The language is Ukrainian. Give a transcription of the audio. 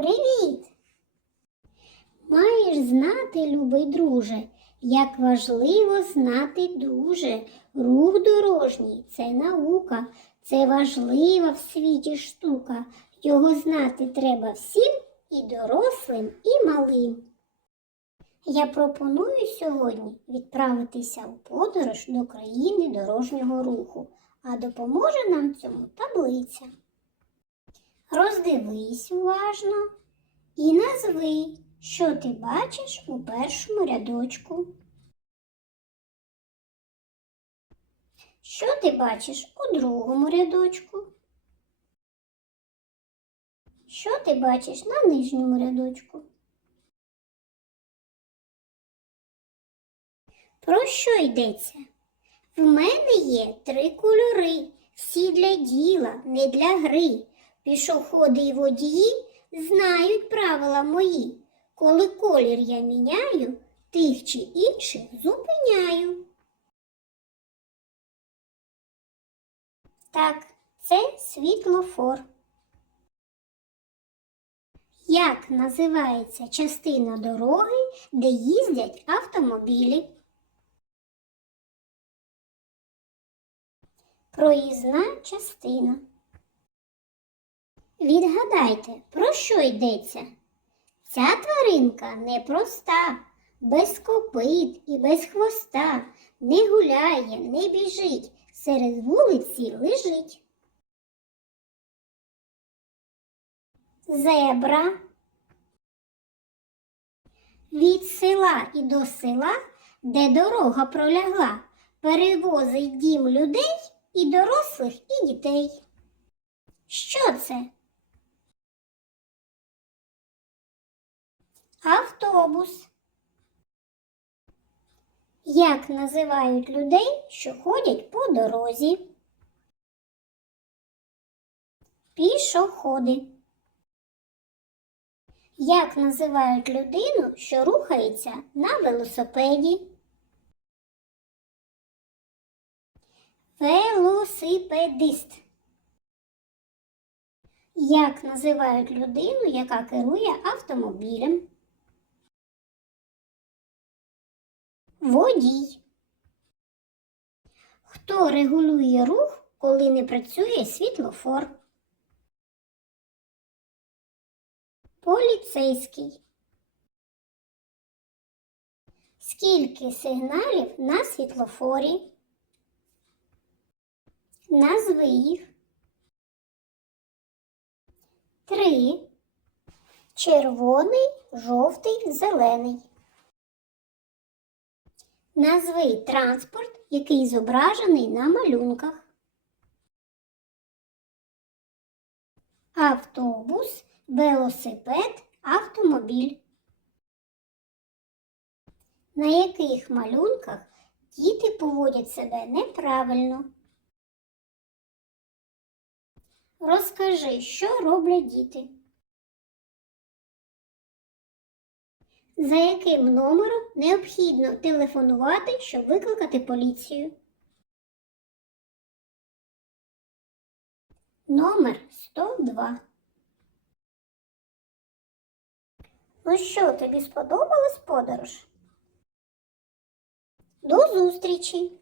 Привіт! Маєш знати, любий друже, як важливо знати дуже. Рух дорожній це наука, це важлива в світі штука. Його знати треба всім і дорослим, і малим. Я пропоную сьогодні відправитися у подорож до країни дорожнього руху, а допоможе нам цьому таблиця. Роздивись уважно і назви, що ти бачиш у першому рядочку. Що ти бачиш у другому рядочку? Що ти бачиш на нижньому рядочку? Про що йдеться? В мене є три кольори, всі для діла, не для гри. Пішоходи і водії знають правила мої. Коли колір я міняю, тих чи інших зупиняю. Так, це світлофор. Як називається частина дороги, де їздять автомобілі? Проїзна частина. Відгадайте, про що йдеться? Ця тваринка непроста, без копит і без хвоста, не гуляє, не біжить, серед вулиці лежить. Зебра. Від села і до села, де дорога пролягла, перевозить дім людей і дорослих, і дітей. Що це? Автобус. Як називають людей, що ходять по дорозі? Пішоходи. Як називають людину, що рухається на велосипеді? Велосипедист. Як називають людину, яка керує автомобілем? Водій. Хто регулює рух, коли не працює світлофор? Поліцейський. Скільки сигналів на світлофорі? Назви їх. Три. Червоний, жовтий, зелений. Назви транспорт, який зображений на малюнках. Автобус, велосипед, автомобіль. На яких малюнках діти поводять себе неправильно? Розкажи, що роблять діти. За яким номером необхідно телефонувати, щоб викликати поліцію? Номер 102. Ну що, тобі сподобалась подорож? До зустрічі!